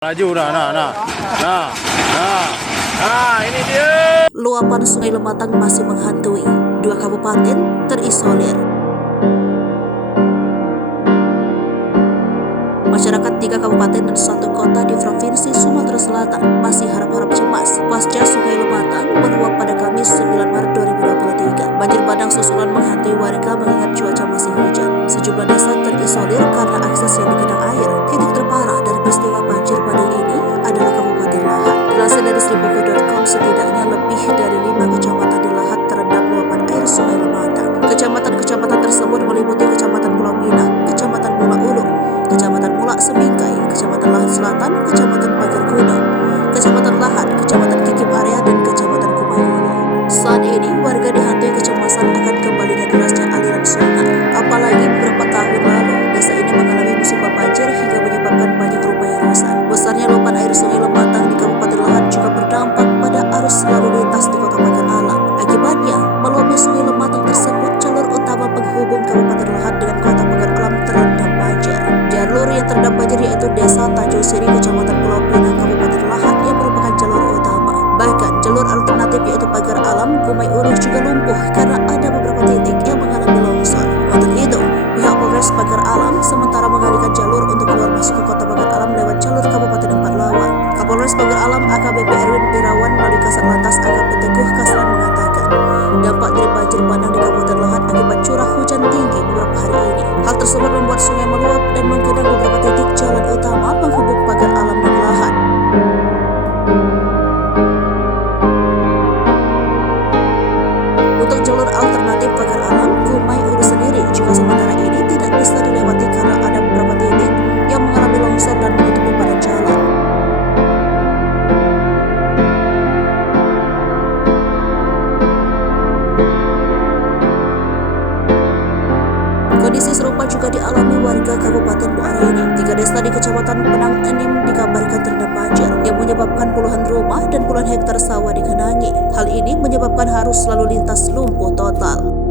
Laju, ini dia. Luapan Sungai Lematang masih menghantui 2 kabupaten terisolir. Masyarakat 3 kabupaten dan 1 kota di Provinsi Sumatera Selatan masih harap-harap cemas pasca Sungai Lematang meluap pada Kamis 9 Maret 2023. Banjir bandang susulan menghantui warga mengingat cuaca masih hujan. Sejumlah desa terisolir karena akses yang digenang air. Titik terparah dari peristiwa banjir bandang ini adalah Kabupaten Lahat. Dilansir dari Seribuku.com, setidaknya lebih dari 5 kecamatan di Lahat terendam luapan air Sungai Lematang. Kecamatan-kecamatan tersebut meliputi Kecamatan Pulau Pinang, Kecamatan Mula Ulung, Kecamatan Mula Semingkai, Kecamatan Lahat Selatan, Kecamatan Pagar Gunung, Kecamatan Lahat, Kecamatan Kikip Area, dan Kecamatan Kumai Ulu. Saat ini warga dihantui kecemasan akan kembalinya derasnya aliran sungai. Apalagi beberapa tahun lalu desa ini mengalami musibah banjir hingga menyebabkan banyak rumah yang rusak. Besarnya luapan air Sungai Lematang di Kabupaten Lahat juga berdampak pada arus lalu lintas di Kota Pagar Alam. Akibatnya, meluapnya Sungai Lematang tersebut, jalur utama penghubung Kabupaten Lahat dengan Kota Pagar Alam terendam banjir. Jalur yang terendam banjir yaitu Desa Tanjung Siri, Kecamatan Pulau Pinang, Kabupaten Lahat yang merupakan jalur utama. Bahkan jalur alternatif yaitu Pagar Alam, Kumai Ulu juga lumpuh karena ada beberapa titik yang mengalami longsor. Untuk itu, pihak Polres Pagar Alam sementara mengalihkan jalur untuk keluar masuk ke Kota Pagar Alam lewat jalur Kabupaten Empat Lawan. Kapolres Pagar Alam AKBP Erwin Irawan melalui Kasat Lantas AKP Teguh Kasran mengatakan, dampak dari banjir bandang di Kabupaten Lahat akibat curah hujan tinggi beberapa hari ini. Hal tersebut membuat sungai meluap dan menggenang beberapa titik jalan utama penghubung Pagar Alam dan Lahat. Untuk jalur alternatif Pagar Alam, Kumai Ulu sendiri juga sementara ini tidak bisa dilewati karena ada beberapa titik yang mengalami longsor dan menutupi badan jalan. Kondisi serupa juga dialami warga Kabupaten Muara ini. 3 desa di Kecamatan Penang Enim dikabarkan terendam banjir yang menyebabkan puluhan rumah dan puluhan hektar sawah digenangi. Hal ini menyebabkan arus lalu lintas lumpuh total.